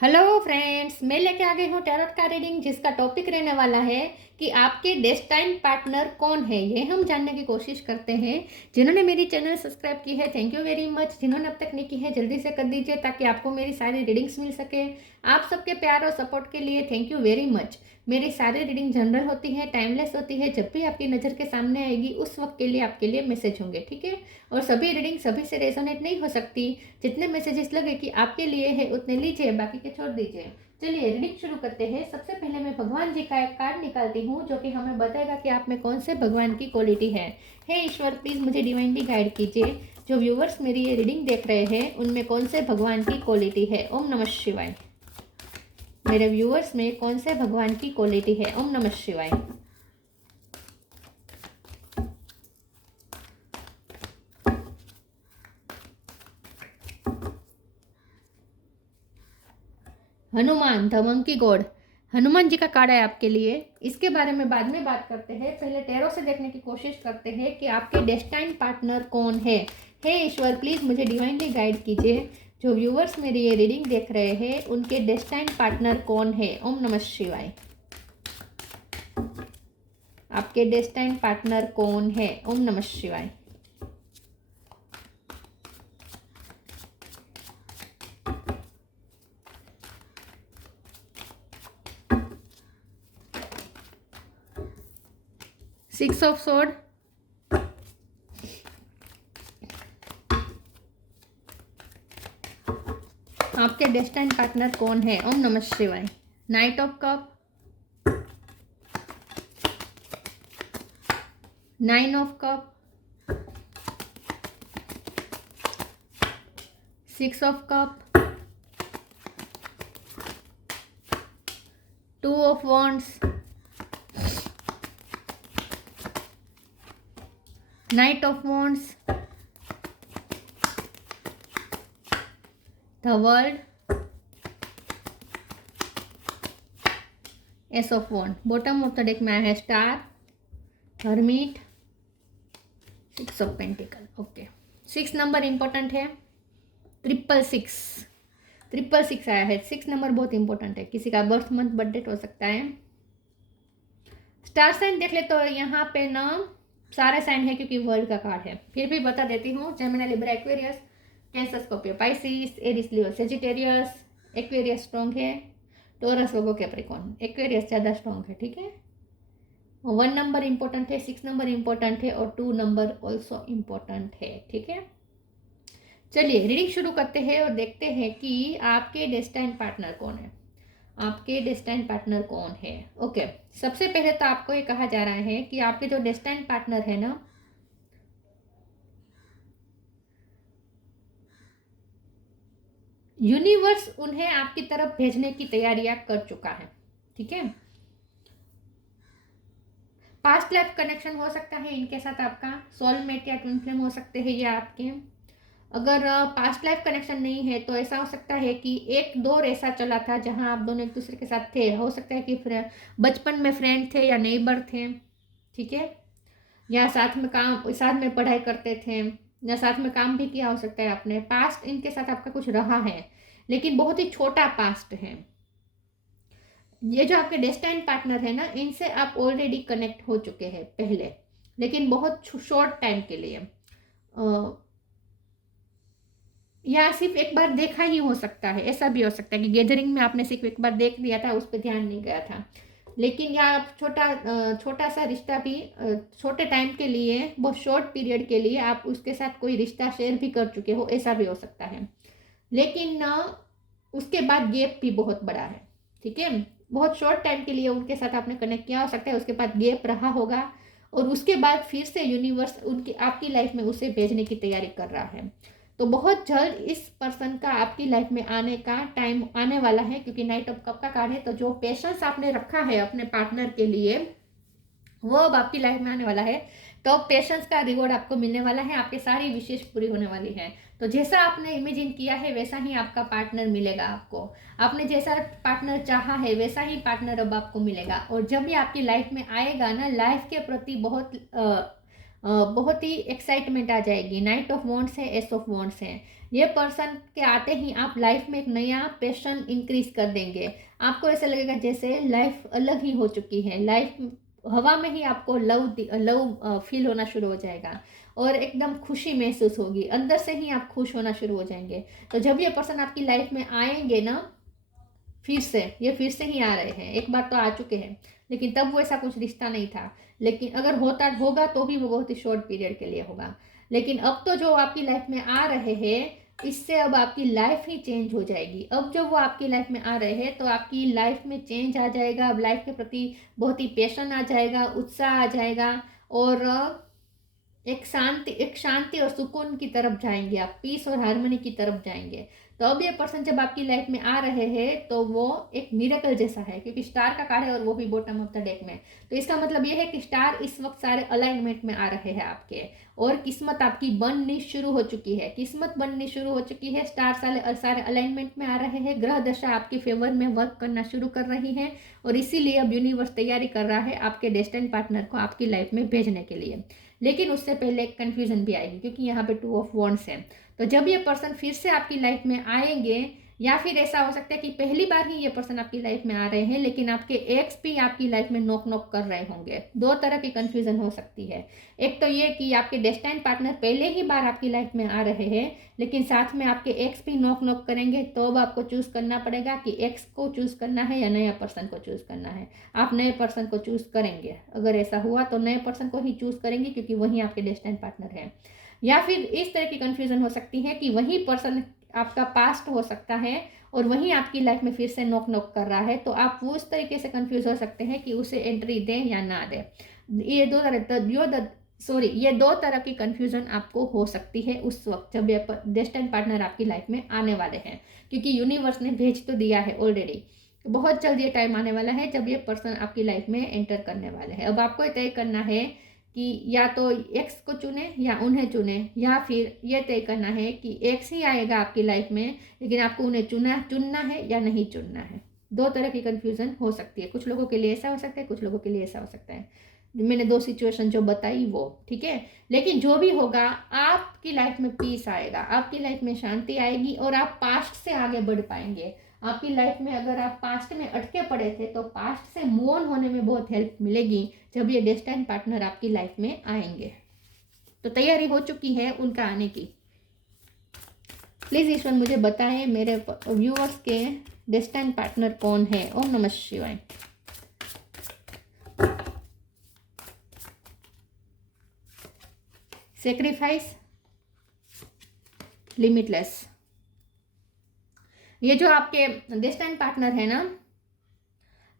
Hello friends, मैं लेके आ गई हूँ टैरोट का रीडिंग जिसका टॉपिक रहने वाला है कि आपके डेस्टाइन पार्टनर कौन है। ये हम जानने की कोशिश करते हैं। जिन्होंने मेरी चैनल सब्सक्राइब की है थैंक यू वेरी मच। जिन्होंने अब तक नहीं की है जल्दी से कर दीजिए ताकि आपको मेरी सारी रीडिंग्स मिल सके। आप सबके प्यार और सपोर्ट के लिए थैंक यू वेरी मच। मेरी सारी रीडिंग जनरल होती है, टाइमलेस होती है। जब भी आपकी नज़र के सामने आएगी उस वक्त के लिए आपके लिए मैसेज होंगे, ठीक है। और सभी रीडिंग सभी से रेजोनेट नहीं हो सकती। जितने मैसेजेस लगे कि आपके लिए है उतने लीजिए, बाकी के छोड़ दीजिए। चलिए रीडिंग शुरू करते हैं। सबसे पहले मैं भगवान जी का एक कार्ड निकालती हूँ जो कि हमें बताएगा कि आप में कौन से भगवान की क्वालिटी है। हे ईश्वर, प्लीज़ मुझे डिवाइनली गाइड कीजिए। जो व्यूवर्स मेरी ये रीडिंग देख रहे हैं उनमें कौन से भगवान की क्वालिटी है। ओम नमः शिवाय। मेरे व्यूवर्स में कौन से भगवान की क्वालिटी है। ओम नमः शिवाय। Hanuman, the monkey god. Hanuman ji का कार्ड है आपके लिए। इसके बारे में बाद में बात करते हैं। पहले टैरो से देखने की कोशिश करते हैं कि आपके डेस्टाइन पार्टनर कौन है। हे ईश्वर, प्लीज़ मुझे डिवाइनली गाइड कीजिए। जो व्यूवर्स मेरी ये रीडिंग देख रहे हैं उनके डेस्टाइन पार्टनर कौन है। ओम नमः शिवाय। आपके डेस्टाइन पार्टनर कौन है। ओम नमः शिवाय। सिक्स ऑफ सोर्ड, आपके डेस्टाइन पार्टनर कौन है। ओम नमः शिवाय। Knight of cup, nine of cup, six of cup, two of wands, knight of wands, the world, ace of wand. Bottom of the deck में आया है star, hermit, six of pentacle. Okay, 6 number important है। 666 666 आया है। 6 number बहुत important है। किसी का बर्थ मंथ बर्थ डेट हो सकता है। स्टार साइन देख ले तो यहाँ पे ना सारे साइन है क्योंकि वर्ल्ड का कार्ड है। फिर भी बता देती हूँ। Gemini, Libra, Aquarius, Cancer, Scorpio, Pisces, Aries, Leo, Sagittarius. Aquarius strong है। Taurus, Virgo, Capricorn. एक्वेरियस ज़्यादा स्ट्रॉन्ग है, ठीक है। 1 नंबर इंपॉर्टेंट है, 6 नंबर इंपॉर्टेंट है और 2 नंबर ऑल्सो इंपॉर्टेंट है, ठीक है। चलिए रीडिंग शुरू करते हैं और देखते हैं कि आपके डेस्टाइन पार्टनर कौन है। आपके डेस्टाइन पार्टनर कौन है। ओके, सबसे पहले तो आपको ये कहा जा रहा है कि आपके जो डेस्टाइन पार्टनर है ना, यूनिवर्स उन्हें आपकी तरफ भेजने की तैयारियां कर चुका है, ठीक है। पास्ट लाइफ कनेक्शन हो सकता है इनके साथ आपका। सोलमेट या ट्विन फ्लेम हो सकते हैं ये आपके। अगर पास्ट लाइफ कनेक्शन नहीं है तो ऐसा हो सकता है कि एक दौर ऐसा चला था जहां आप दोनों एक दूसरे के साथ थे। हो सकता है कि बचपन में फ्रेंड थे या नेबर थे, ठीक है। या साथ में पढ़ाई करते थे या साथ में काम भी किया हो सकता है आपने। पास्ट इनके साथ आपका कुछ रहा है लेकिन बहुत ही छोटा पास्ट है। ये जो आपके डेस्टाइन पार्टनर है ना, इनसे आप ऑलरेडी कनेक्ट हो चुके हैं पहले, लेकिन बहुत शॉर्ट टाइम के लिए। या सिर्फ एक बार देखा ही हो सकता है। ऐसा भी हो सकता है कि गैदरिंग में आपने सिर्फ एक बार देख लिया था, उस पर ध्यान नहीं गया था। लेकिन या आप छोटा सा रिश्ता भी छोटे टाइम के लिए, बहुत शॉर्ट पीरियड के लिए आप उसके साथ कोई रिश्ता शेयर भी कर चुके हो, ऐसा भी हो सकता है। लेकिन उसके बाद गैप भी बहुत बड़ा है, ठीक है। बहुत शॉर्ट टाइम के लिए उनके साथ आपने कनेक्ट किया हो सकता है, उसके बाद गैप रहा होगा और उसके बाद फिर से यूनिवर्स उनकी आपकी लाइफ में उसे भेजने की तैयारी कर रहा है। तो बहुत जल्द इस पर्सन का आपकी लाइफ में आने का टाइम आने वाला है क्योंकि नाइट ऑफ कप का कार्ड है। तो जो पेशेंस आपने रखा है अपने पार्टनर के लिए वो अब आपकी लाइफ में आने वाला है। तो पेशेंस का रिवॉर्ड आपको मिलने वाला है। आपकी सारी विशेष पूरी होने वाली है। तो जैसा आपने इमेजिन किया है वैसा ही आपका पार्टनर मिलेगा आपको। आपने जैसा पार्टनर चाहा है वैसा ही पार्टनर अब आपको मिलेगा। और जब भी आपकी लाइफ में आएगा ना, लाइफ के प्रति बहुत बहुत ही एक्साइटमेंट आ जाएगी। नाइट ऑफ वॉन्ड्स है, एस ऑफ वॉन्ड्स है। ये पर्सन के आते ही आप लाइफ में एक नया पैशन इंक्रीज कर देंगे। आपको ऐसा लगेगा जैसे लाइफ अलग ही हो चुकी है, लाइफ हवा में ही आपको लव लव फील होना शुरू हो जाएगा और एकदम खुशी महसूस होगी, अंदर से ही आप खुश होना शुरू हो जाएंगे। तो जब ये पर्सन आपकी लाइफ में आएंगे ना, फिर से ही आ रहे हैं, एक बार तो आ चुके हैं लेकिन तब वो ऐसा कुछ रिश्ता नहीं था, लेकिन अगर होता होगा तो भी वो बहुत ही शॉर्ट पीरियड के लिए होगा। लेकिन अब तो जो आपकी लाइफ में आ रहे हैं, इससे अब आपकी लाइफ ही चेंज हो जाएगी। अब जब वो आपकी लाइफ में आ रहे हैं तो आपकी लाइफ में चेंज आ जाएगा। अब लाइफ के प्रति बहुत ही पैशन आ जाएगा, उत्साह आ जाएगा और एक शांति और सुकून की तरफ जाएंगे आप, पीस और हार्मनी की तरफ जाएंगे। तो अब ये पर्सन जब आपकी लाइफ में आ रहे हैं तो वो एक मिरेकल जैसा है, क्योंकि स्टार का कार्ड है और वो भी बॉटम ऑफ द डेक में। तो इसका मतलब ये है कि स्टार इस वक्त सारे अलाइनमेंट में आ रहे हैं आपके, और किस्मत आपकी बननी शुरू हो चुकी है, किस्मत बननी शुरू हो चुकी है। स्टार सारे अलाइनमेंट में आ रहे हैं, ग्रह दशा आपके फेवर में वर्क करना शुरू कर रही है, और इसीलिए अब यूनिवर्स तैयारी कर रहा है आपके डेस्टिनी पार्टनर को आपकी लाइफ में भेजने के लिए। लेकिन उससे पहले एक कन्फ्यूजन भी आएगी, क्योंकि यहाँ पे 2 ऑफ वॉन्ड्स है। तो जब ये पर्सन फिर से आपकी लाइफ में आएंगे, या फिर ऐसा हो सकता है कि पहली बार ही ये पर्सन आपकी लाइफ में आ रहे हैं, लेकिन आपके एक्स भी आपकी लाइफ में नॉक नॉक कर रहे होंगे। 2 तरह की कन्फ्यूजन हो सकती है। एक तो ये कि आपके डेस्टिनी पार्टनर पहले ही बार आपकी लाइफ में आ रहे हैं, लेकिन साथ में आपके एक्स भी नॉक नॉक करेंगे। तो अब आपको चूज करना पड़ेगा कि एक्स को चूज करना है या नया पर्सन को चूज करना है। आप नए पर्सन को चूज करेंगे, अगर ऐसा हुआ तो नए पर्सन को ही चूज करेंगे, क्योंकि वही आपके डेस्टिनी पार्टनर है। या फिर इस तरह की कन्फ्यूजन हो सकती है कि वही पर्सन आपका पास्ट हो सकता है और वही आपकी लाइफ में फिर से नॉक नॉक कर रहा है। तो आप वो उस तरीके से कंफ्यूज हो सकते हैं कि उसे एंट्री दें या ना दें। ये दो तरह की कंफ्यूजन आपको हो सकती है उस वक्त जब ये डेस्टिनी पार्टनर आपकी लाइफ में आने वाले हैं, क्योंकि यूनिवर्स ने भेज तो दिया है ऑलरेडी। बहुत जल्द ये टाइम आने वाला है जब ये पर्सन आपकी लाइफ में एंटर करने वाले हैं। अब आपको तय करना है कि या तो एक्स को चुने या उन्हें चुने, या फिर ये तय करना है कि एक्स ही आएगा आपकी लाइफ में, लेकिन आपको उन्हें चुनना है या नहीं चुनना है। 2 तरह की कंफ्यूजन हो सकती है। कुछ लोगों के लिए ऐसा हो सकता है, कुछ लोगों के लिए ऐसा हो सकता है। मैंने 2 सिचुएशन जो बताई वो ठीक है। लेकिन जो भी होगा, आपकी लाइफ में पीस आएगा, आपकी लाइफ में शांति आएगी और आप पास्ट से आगे बढ़ पाएंगे। आपकी लाइफ में अगर आप पास्ट में अटके पड़े थे तो पास्ट से मूव ऑन होने में बहुत हेल्प मिलेगी जब ये डेस्टिनी पार्टनर आपकी लाइफ में आएंगे। तो तैयारी हो चुकी है उनका आने की। प्लीज ईश्वर मुझे बताएं मेरे व्यूअर्स के डेस्टिनी पार्टनर कौन है। ओम नमः शिवाय। Sacrifice, limitless. ये जो आपके डेस्टिनी पार्टनर है ना,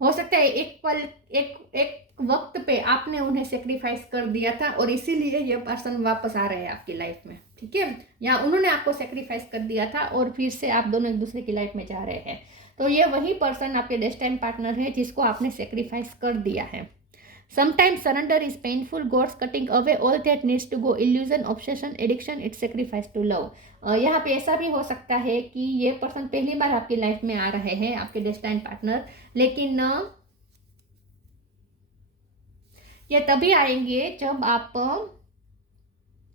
हो सकता है एक वक्त पे आपने उन्हें सेक्रीफाइस कर दिया था और इसीलिए ये पर्सन वापस आ रहे हैं आपकी लाइफ में, ठीक है। या उन्होंने आपको सेक्रीफाइस कर दिया था और फिर से आप दोनों एक दूसरे की लाइफ में जा रहे हैं। तो ये वही पर्सन आपके डेस्टिनी पार्टनर है जिसको आपने सेक्रीफाइस कर दिया है। Sometimes surrender is painful. God's cutting away all that needs to go. Illusion, obsession, addiction, it's sacrifice to love. यहाँ पे ऐसा भी हो सकता है कि ये पर्सन पहली बार आपकी लाइफ में आ रहे हैं, आपके डेस्टिनी पार्टनर, लेकिन ये तभी आएंगे जब आप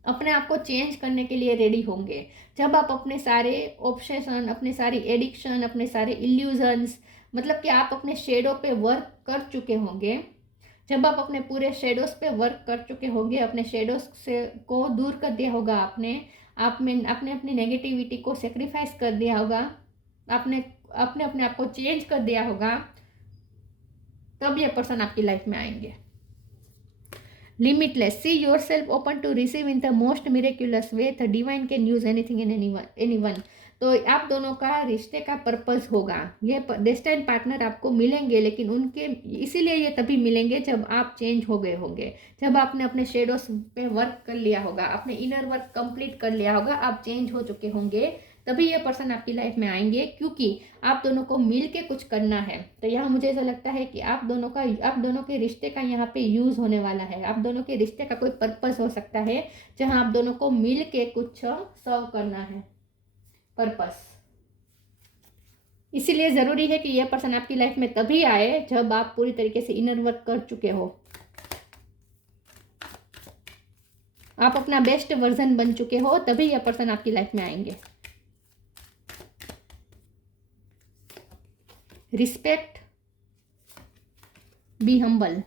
अपने आप को चेंज करने के लिए रेडी होंगे, जब आप अपने सारे ऑब्सेशन, अपने सारी एडिक्शन, अपने सारे इल्यूजन्स, मतलब कि आप अपने शेडो पे वर्क कर चुके होंगे, जब आप अपने पूरे शेडोज पे वर्क कर चुके होंगे, अपने शेडोज से को दूर कर दिया होगा आपने अपनी नेगेटिविटी को सेक्रीफाइस कर दिया होगा, आपने अपने आप को चेंज कर दिया होगा, तब ये पर्सन आपकी लाइफ में आएंगे। Limitless, see yourself open to receive in the most miraculous way, the divine can use anything in anyone. तो आप दोनों का रिश्ते का पर्पस होगा। ये डेस्टिनी पार्टनर आपको मिलेंगे, लेकिन उनके इसीलिए ये तभी मिलेंगे जब आप चेंज हो गए होंगे, जब आपने अपने शेडोज पे वर्क कर लिया होगा, अपने इनर वर्क कंप्लीट कर लिया होगा, आप चेंज हो चुके होंगे, तभी ये पर्सन आपकी लाइफ में आएंगे, क्योंकि आप दोनों को मिल के कुछ करना है। तो यहाँ मुझे ऐसा लगता है कि आप दोनों के रिश्ते का यहाँ पे यूज होने वाला है। आप दोनों के रिश्ते का कोई पर्पस हो सकता है जहाँ आप दोनों को मिल के कुछ सर्व करना है, पर्पस। इसीलिए ज़रूरी है कि यह पर्सन आपकी लाइफ में तभी आए जब आप पूरी तरीके से इनर वर्क कर चुके हो। आप अपना बेस्ट वर्जन बन चुके हो तभी ये पर्सन आपकी लाइफ में आएंगे। Respect, be humble.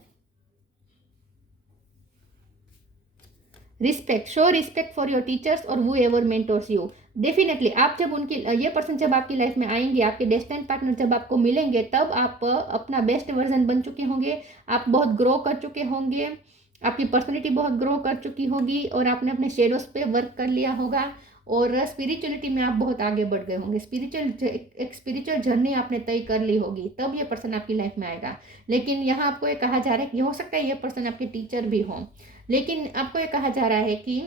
Respect, show respect for your teachers और हू एवर मेंटोर्स यू। डेफिनेटली आप जब उनकी ये पर्सन जब आपकी लाइफ में आएंगे, आपके डेस्टिनी पार्टनर जब आपको मिलेंगे, तब आप अपना बेस्ट वर्जन बन चुके होंगे, आप बहुत ग्रो कर चुके होंगे, आपकी पर्सनैलिटी बहुत ग्रो कर चुकी होगी और आपने अपने शेडोज पे वर्क कर लिया होगा और स्पिरिचुअलिटी में आप बहुत आगे बढ़ गए होंगे। एक स्पिरिचुअल जर्नी आपने तय कर ली होगी, तब ये पर्सन आपकी लाइफ में आएगा। लेकिन यहाँ आपको ये कहा जा रहा है कि हो सकता है ये पर्सन आपके टीचर भी हो, लेकिन आपको ये कहा जा रहा है कि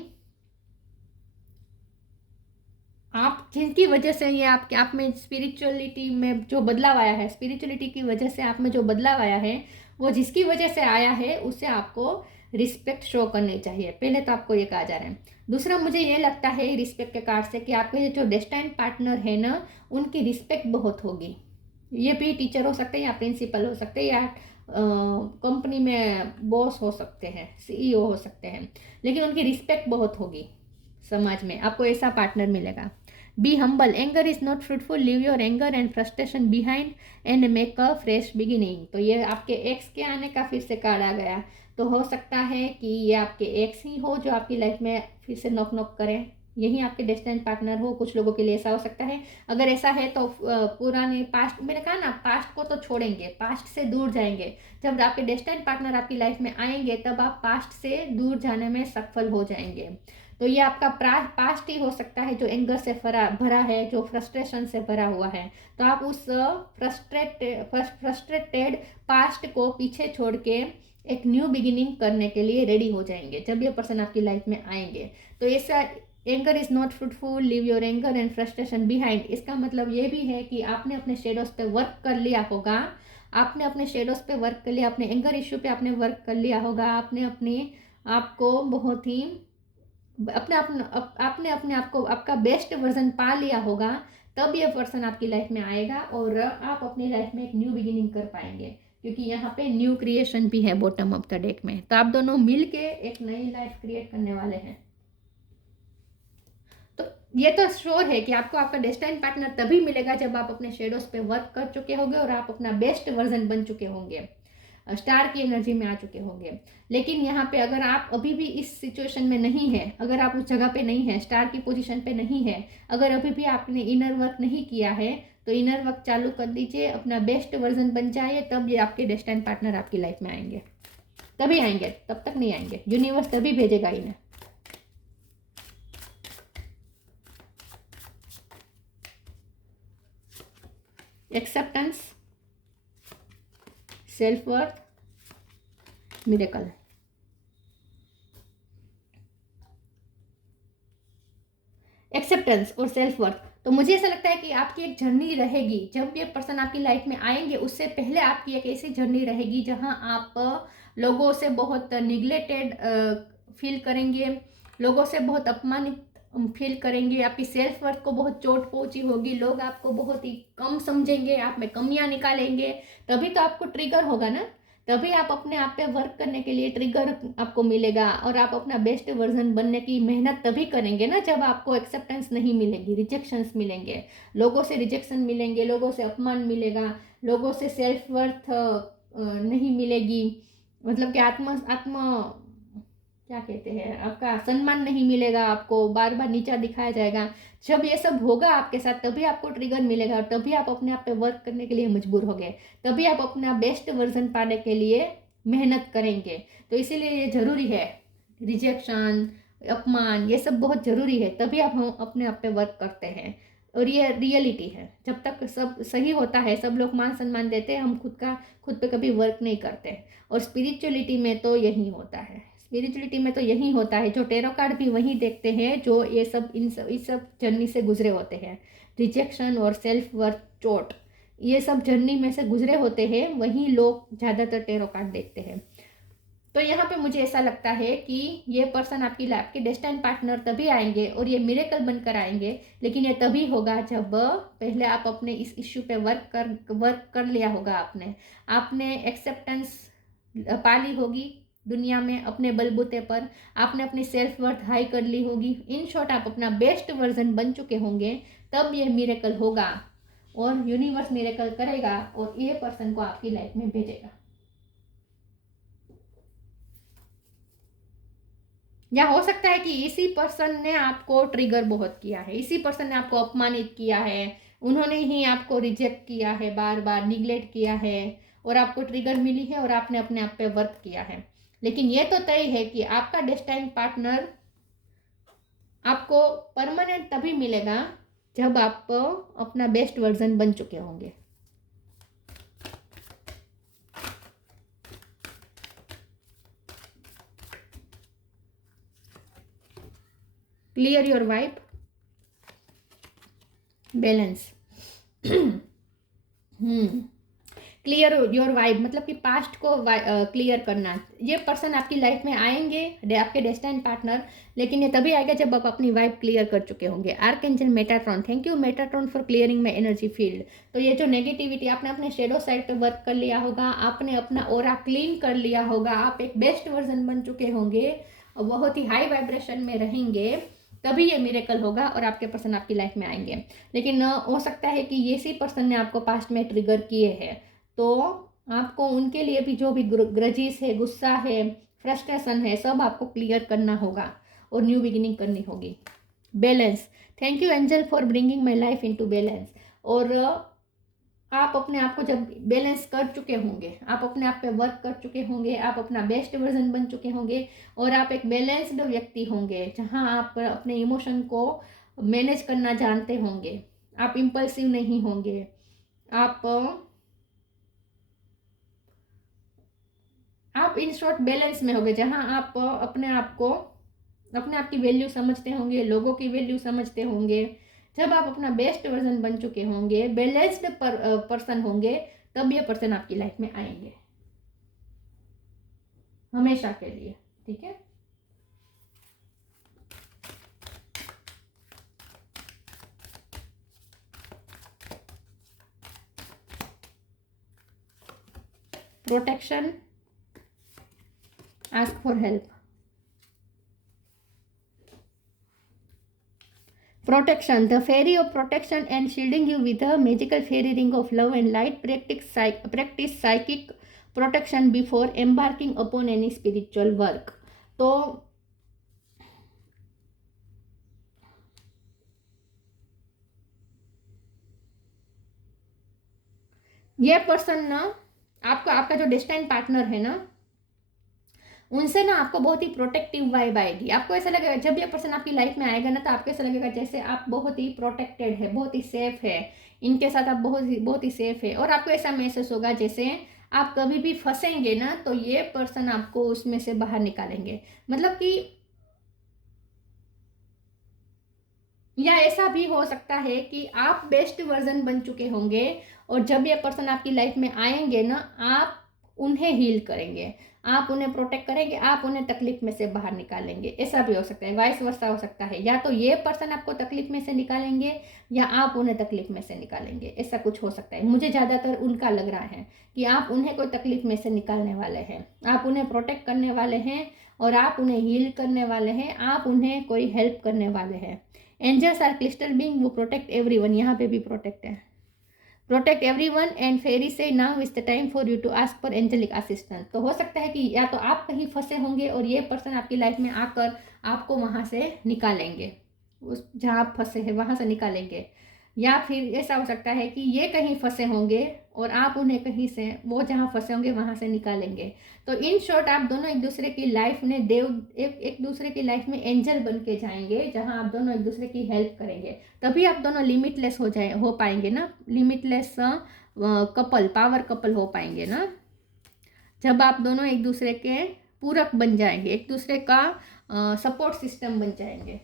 आप जिनकी वजह से ये आप में स्पिरिचुअलिटी में जो बदलाव आया है, स्पिरिचुअलिटी की वजह से आप में जो बदलाव आया है, वो जिसकी वजह से आया है उससे आपको रिस्पेक्ट शो करनी चाहिए। पहले तो आपको ये कहा जा रहा है। दूसरा, मुझे ये लगता है रिस्पेक्ट के कार्ड से कि आपके जो डेस्टिनी पार्टनर है ना, उनकी रिस्पेक्ट बहुत होगी। ये भी टीचर हो सकते हैं या प्रिंसिपल हो सकते हैं या कंपनी में बॉस हो सकते हैं, सीईओ हो सकते हैं, लेकिन उनकी रिस्पेक्ट बहुत होगी समाज में। आपको ऐसा पार्टनर मिलेगा। Be humble, anger is not fruitful, leave your anger and frustration behind and make a fresh beginning. तो ये आपके एक्स के आने का फिर से कार्ड आ गया। तो हो सकता है कि ये आपके एक्स ही हो जो आपकी लाइफ में फिर से नॉक नॉक करें, यही आपके डेस्टिनी पार्टनर हो। कुछ लोगों के लिए ऐसा हो सकता है। अगर ऐसा है तो पुराने पास्ट, मैंने कहा ना, पास्ट को तो छोड़ेंगे, पास्ट से दूर जाएंगे। जब आपके डेस्टिनी पार्टनर आपकी लाइफ में आएंगे तब आप पास्ट से दूर जाने में सफल हो जाएंगे। तो ये आपका पास्ट ही हो सकता है जो एंगर से भरा है, जो फ्रस्ट्रेशन से भरा हुआ है। तो आप उस फ्रस्ट्रेटेड पास्ट को पीछे छोड़ के एक न्यू बिगिनिंग करने के लिए रेडी हो जाएंगे जब ये पर्सन आपकी लाइफ में आएंगे। तो ऐसा anger is not fruitful, leave your anger and frustration behind, इसका मतलब ये भी है कि आपने अपने शेडोज पे वर्क कर लिया होगा। आपने अपने शेडोज पे वर्क कर लिया, अपने एंगर इश्यू पे आपने वर्क कर लिया होगा। आपने अपने आप को बहुत ही आपने अपने आप को आपका बेस्ट वर्जन पा लिया होगा, तब ये पर्सन आपकी लाइफ में आएगा और आप अपनी लाइफ में एक न्यू बिगिनिंग कर पाएंगे, क्योंकि यहाँ पे न्यू क्रिएशन भी है बॉटम ऑफ द डेक में। तो आप दोनों मिल के एक नई लाइफ क्रिएट करने वाले हैं। तो ये तो श्योर है कि आपको आपका डेस्टिनी पार्टनर तभी मिलेगा जब आप अपने शेडोज पे वर्क कर चुके होंगे और आप अपना बेस्ट वर्जन बन चुके होंगे, स्टार की एनर्जी में आ चुके होंगे। लेकिन यहाँ पे अगर आप अभी भी इस सिचुएशन में नहीं है, अगर आप उस जगह पे नहीं है, स्टार की पोजीशन पे नहीं है, अगर अभी भी आपने इनर वर्क नहीं किया है, तो इनर वर्क चालू कर दीजिए, अपना बेस्ट वर्जन बन जाइए, तब ये आपके डेस्टिनी पार्टनर आपकी लाइफ में आएंगे। तभी आएंगे, तब तक नहीं आएंगे। यूनिवर्स तभी भेजेगा इन्हें। Acceptance, self worth, miracle. Acceptance और सेल्फ वर्थ। तो मुझे ऐसा लगता है कि आपकी एक जर्नी रहेगी, जब ये पर्सन आपकी लाइफ में आएंगे उससे पहले आपकी एक ऐसी जर्नी रहेगी जहां आप लोगों से बहुत निग्लेक्टेड फील करेंगे, लोगों से बहुत अपमानित फील करेंगे, आपकी सेल्फ वर्थ को बहुत चोट पहुंची होगी, लोग आपको बहुत ही कम समझेंगे, आप में कमियां निकालेंगे। तभी तो आपको ट्रिगर होगा ना, तभी आप अपने आप पे वर्क करने के लिए ट्रिगर आपको मिलेगा और आप अपना बेस्ट वर्जन बनने की मेहनत तभी करेंगे ना जब आपको एक्सेप्टेंस नहीं मिलेगी, रिजेक्शंस मिलेंगे, लोगों से रिजेक्शन मिलेंगे, लोगों से अपमान मिलेगा, लोगों से सेल्फ वर्थ नहीं मिलेगी, मतलब कि आत्म आत्म क्या कहते हैं, आपका सम्मान नहीं मिलेगा, आपको बार बार नीचा दिखाया जाएगा। जब ये सब होगा आपके साथ तभी आपको ट्रिगर मिलेगा और तभी आप अपने आप पे वर्क करने के लिए मजबूर होंगे, तभी आप अपना बेस्ट वर्जन पाने के लिए मेहनत करेंगे। तो इसीलिए ये ज़रूरी है, रिजेक्शन, अपमान, ये सब बहुत ज़रूरी है, तभी आप अपने आप पे वर्क करते हैं। और ये रियलिटी है, जब तक सब सही होता है, सब लोग मान सम्मान देते हैं, हम खुद पे कभी वर्क नहीं करते। और स्पिरिचुअलिटी में तो यही होता है, स्पिरिचुअलिटी में तो यही होता है। जो टेरो कार्ड भी वही देखते हैं जो ये सब इस सब जर्नी से गुजरे होते हैं, रिजेक्शन और सेल्फ वर्थ चोट, ये सब जर्नी में से गुजरे होते हैं, वही लोग ज़्यादातर टेरो कार्ड देखते हैं। तो यहाँ पे मुझे ऐसा लगता है कि ये पर्सन आपके डेस्टिनी पार्टनर तभी आएंगे और ये मिरेकल बनकर आएंगे, लेकिन ये तभी होगा जब पहले आप अपने इस इश्यू पे वर्क कर लिया होगा, आपने एक्सेप्टेंस पा ली होगी, दुनिया में अपने बलबूते पर, आपने अपनी सेल्फ वर्थ हाई कर ली होगी। इन शॉर्ट आप अपना बेस्ट वर्जन बन चुके होंगे, तब ये मिरेकल होगा और यूनिवर्स मिरेकल करेगा और ये पर्सन को आपकी लाइफ में भेजेगा। या हो सकता है कि इसी पर्सन ने आपको ट्रिगर बहुत किया है, इसी पर्सन ने आपको अपमानित किया है, उन्होंने ही आपको रिजेक्ट किया है, बार बार निग्लेक्ट किया है और आपको ट्रिगर मिली है और आपने अपने आप पे वर्क किया है। लेकिन ये तो तय है कि आपका डेस्टाइन पार्टनर आपको परमानेंट तभी मिलेगा जब आप अपना बेस्ट वर्जन बन चुके होंगे। Clear your vibe, balance. Clear your vibe मतलब कि पास्ट को क्लियर करना। ये पर्सन आपकी लाइफ में आएंगे, आपके डेस्टाइन पार्टनर, लेकिन ये तभी आएगा जब आप अपनी वाइब क्लियर कर चुके होंगे। Archangel Metatron, thank you Metatron for clearing my energy field. तो ये जो नेगेटिविटी, आपने अपने शेडो साइड पे वर्क कर लिया होगा, आपने अपना ऑरा क्लीन कर लिया होगा, आप एक बेस्ट वर्जन बन चुके होंगे और बहुत ही हाई वाइब्रेशन में रहेंगे, तभी ये मिरेकल होगा और आपके पर्सन आपकी लाइफ में आएंगे। लेकिन हो सकता है कि ये इसी पर्सन ने आपको पास्ट में ट्रिगर किए हैं, तो आपको उनके लिए भी जो भी ग्रजीस है, गुस्सा है, फ्रस्ट्रेशन है, सब आपको क्लियर करना होगा और न्यू बिगिनिंग करनी होगी। Balance, thank you angel for bringing my life into balance. और आप अपने आप को जब बैलेंस कर चुके होंगे, आप अपने आप पे वर्क कर चुके होंगे, आप अपना बेस्ट वर्जन बन चुके होंगे और आप एक बैलेंस्ड व्यक्ति होंगे जहां आप अपने इमोशन को मैनेज करना जानते होंगे, आप इम्पल्सिव नहीं होंगे, आप इन शॉर्ट बैलेंस में होंगे, जहां आप अपने आप की वैल्यू समझते होंगे, लोगों की वैल्यू समझते होंगे। जब आप अपना बेस्ट वर्जन बन चुके होंगे, बैलेंस्ड पर्सन होंगे, तब ये पर्सन आपकी लाइफ में आएंगे हमेशा के लिए। ठीक है, protection, ask for help. Protection, the fairy of protection and shielding you with a magical fairy ring of love and light. Practice psychic protection before embarking upon any spiritual work. तो ये person ना, आपका जो destined partner है ना, उनसे ना आपको बहुत ही प्रोटेक्टिव वाइब आएगी। आपको ऐसा लगेगा जब ये पर्सन आपकी लाइफ में आएगा ना, तो आपको ऐसा लगेगा जैसे आप बहुत ही प्रोटेक्टेड है, बहुत ही सेफ है, इनके साथ आप बहुत ही सेफ है। और आपको ऐसा महसूस होगा जैसे आप कभी भी फंसेंगे ना, तो ये पर्सन आपको उसमें से बाहर निकालेंगे। मतलब कि या ऐसा भी हो सकता है कि आप बेस्ट वर्जन बन चुके होंगे और जब ये पर्सन आपकी लाइफ में आएंगे ना, आप उन्हें हील करेंगे, आप उन्हें प्रोटेक्ट करेंगे, आप उन्हें तकलीफ में से बाहर निकालेंगे। ऐसा भी हो सकता है, वाइस वर्सा हो सकता है, या तो ये पर्सन आपको तकलीफ में से निकालेंगे या आप उन्हें तकलीफ में से निकालेंगे। ऐसा कुछ हो सकता है। मुझे ज़्यादातर उनका लग रहा है कि आप उन्हें कोई तकलीफ में से निकालने वाले हैं, आप उन्हें प्रोटेक्ट करने वाले हैं और आप उन्हें हील करने वाले हैं, आप उन्हें कोई हेल्प करने वाले हैं। एंजल्स आर क्रिस्टल बीइंग वो प्रोटेक्ट एवरीवन, यहाँ पे भी प्रोटेक्ट है, protect everyone and fairies now is the time for you to ask for angelic assistance. तो हो सकता है कि या तो आप कहीं फंसे होंगे और ये पर्सन आपकी लाइफ में आकर आपको वहाँ से निकालेंगे, उस जहाँ आप फंसे हैं वहाँ से निकालेंगे, या फिर ऐसा हो सकता है कि ये कहीं फंसे होंगे और आप उन्हें कहीं से, वो जहाँ फंसे होंगे वहाँ से निकालेंगे। तो इन शॉर्ट आप दोनों एक दूसरे की लाइफ में एक दूसरे की लाइफ में एंजल बन के जाएंगे, जहाँ आप दोनों एक दूसरे की हेल्प करेंगे। तभी आप दोनों लिमिटलेस हो पाएंगे ना, लिमिटलेस कपल, पावर कपल हो पाएंगे ना, जब आप दोनों एक दूसरे के पूरक बन जाएंगे, एक दूसरे का सपोर्ट सिस्टम बन जाएंगे।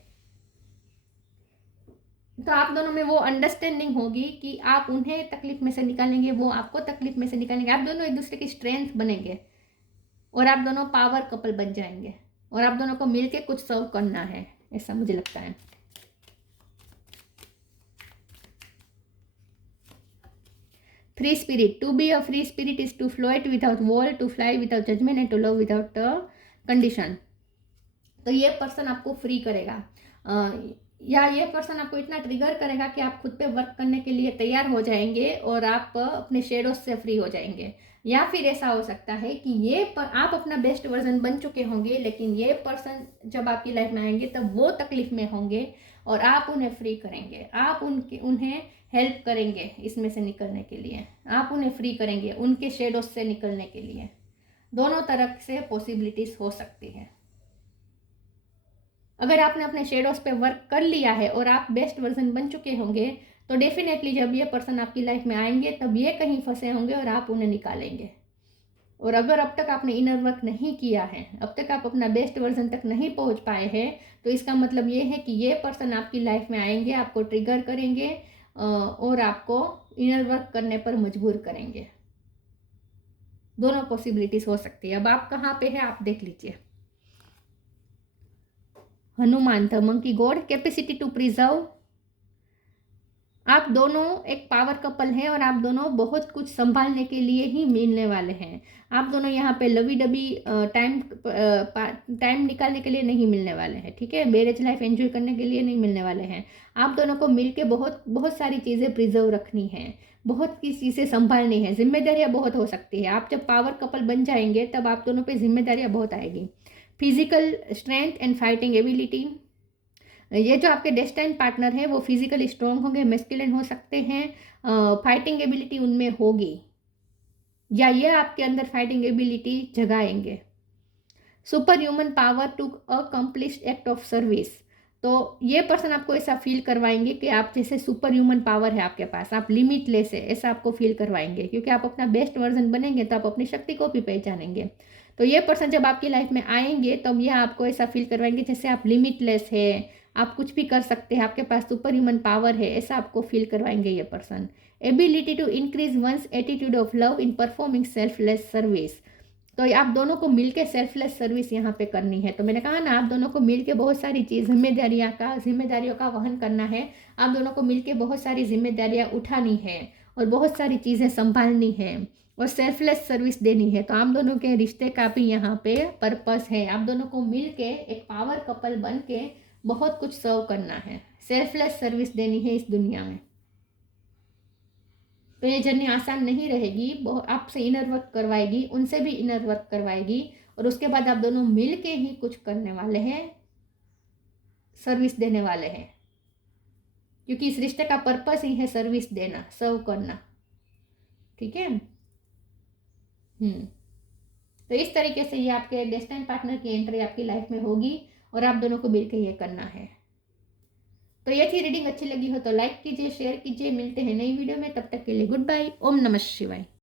तो आप दोनों में वो अंडरस्टैंडिंग होगी कि आप उन्हें तकलीफ में से निकालेंगे, वो आपको तकलीफ में से निकालेंगे, आप दोनों एक दूसरे की स्ट्रेंथ बनेंगे और आप दोनों पावर कपल बन जाएंगे और आप दोनों को मिलके कुछ सर्व करना है, ऐसा मुझे लगता है। Free spirit, to be a free spirit is to float without wall, to fly without judgement and to love without condition, तो ये पर्सन आपको फ्री करेगा, या ये पर्सन आपको इतना ट्रिगर करेगा कि आप खुद पे वर्क करने के लिए तैयार हो जाएंगे और आप अपने शेडोज से फ्री हो जाएंगे। या फिर ऐसा हो सकता है कि आप अपना बेस्ट वर्जन बन चुके होंगे, लेकिन ये पर्सन जब आपकी लाइफ में आएंगे तब वो तकलीफ में होंगे और आप उन्हें फ्री करेंगे, आप उन्हें हेल्प करेंगे इसमें से निकलने के लिए, आप उन्हें फ्री करेंगे उनके शेडोज से निकलने के लिए। दोनों तरह से पॉसिबिलिटीज हो सकती है। अगर आपने अपने शेडोज पे वर्क कर लिया है और आप बेस्ट वर्जन बन चुके होंगे, तो डेफिनेटली जब ये पर्सन आपकी लाइफ में आएंगे तब ये कहीं फंसे होंगे और आप उन्हें निकालेंगे। और अगर अब तक आपने इनर वर्क नहीं किया है, अब तक आप अपना बेस्ट वर्जन तक नहीं पहुंच पाए हैं, तो इसका मतलब ये है कि ये पर्सन आपकी लाइफ में आएंगे, आपको ट्रिगर करेंगे और आपको इनर वर्क करने पर मजबूर करेंगे। दोनों पॉसिबिलिटीज हो सकती है। अब आप कहाँ पे है आप देख लीजिए। Hanuman the monkey god, capacity to preserve. आप दोनों एक पावर कपल हैं और आप दोनों बहुत कुछ संभालने के लिए ही मिलने वाले हैं। आप दोनों यहाँ पे लवी डबी टाइम निकालने के लिए नहीं मिलने वाले हैं, ठीक है। मैरिज लाइफ एंजॉय करने के लिए नहीं मिलने वाले हैं। आप दोनों को मिलके बहुत बहुत सारी चीज़ें प्रिजर्व रखनी है, बहुत की चीज़ें संभालनी है, जिम्मेदारियाँ बहुत हो सकती है। आप जब पावर कपल बन जाएंगे तब आप दोनों पे जिम्मेदारियाँ बहुत आएगी। Physical strength and fighting ability, ये जो आपके डेस्टाइन पार्टनर है वो फिजिकली स्ट्रॉन्ग होंगे, मेस्कुलिन हो सकते हैं, फाइटिंग एबिलिटी उनमें होगी, या ये आपके अंदर फाइटिंग एबिलिटी जगाएंगे। Super human power to accomplish act of service, तो ये पर्सन आपको ऐसा फील करवाएंगे कि आप जैसे सुपर ह्यूमन पावर है आपके पास, आप लिमिटलेस है, ऐसा आपको फील करवाएंगे। क्योंकि आप अपना बेस्ट वर्जन बनेंगे तो आप अपनी शक्ति को भी पहचानेंगे। तो ये पर्सन जब आपकी लाइफ में आएंगे तब ये आपको ऐसा फील करवाएंगे जैसे आप लिमिटलेस है, आप कुछ भी कर सकते हैं, आपके पास सुपर ह्यूमन पावर है, ऐसा आपको फील करवाएंगे ये person. Ability to increase one's attitude of love in performing selfless service, तो आप दोनों को मिलके सेल्फलेस सर्विस यहाँ पे करनी है। तो मैंने कहा ना, आप दोनों को मिलके बहुत सारी जिम्मेदारियों का वहन करना है। आप दोनों को मिलके बहुत सारी जिम्मेदारियाँ उठानी है और बहुत सारी चीज़ें संभालनी है और सेल्फलेस सर्विस देनी है। तो आप दोनों के रिश्ते का भी यहाँ पे पर्पस है। आप दोनों को मिलके एक पावर कपल बन के बहुत कुछ सर्व करना है, सेल्फलेस सर्विस देनी है इस दुनिया में। तो ये जर्नी आसान नहीं रहेगी, आपसे इनर वर्क करवाएगी, उनसे भी इनर वर्क करवाएगी और उसके बाद आप दोनों मिल के ही कुछ करने वाले हैं, सर्विस देने वाले हैं। क्योंकि इस रिश्ते का पर्पस ही है सर्विस देना, सर्व करना, ठीक है। तो इस तरीके से ये आपके डेस्टाइन पार्टनर की एंट्री आपकी लाइफ में होगी और आप दोनों को मिलकर ये करना है। तो ये थी रीडिंग। अच्छी लगी हो तो लाइक कीजिए, शेयर कीजिए। मिलते हैं नई वीडियो में, तब तक के लिए गुड बाय। ओम नमः शिवाय।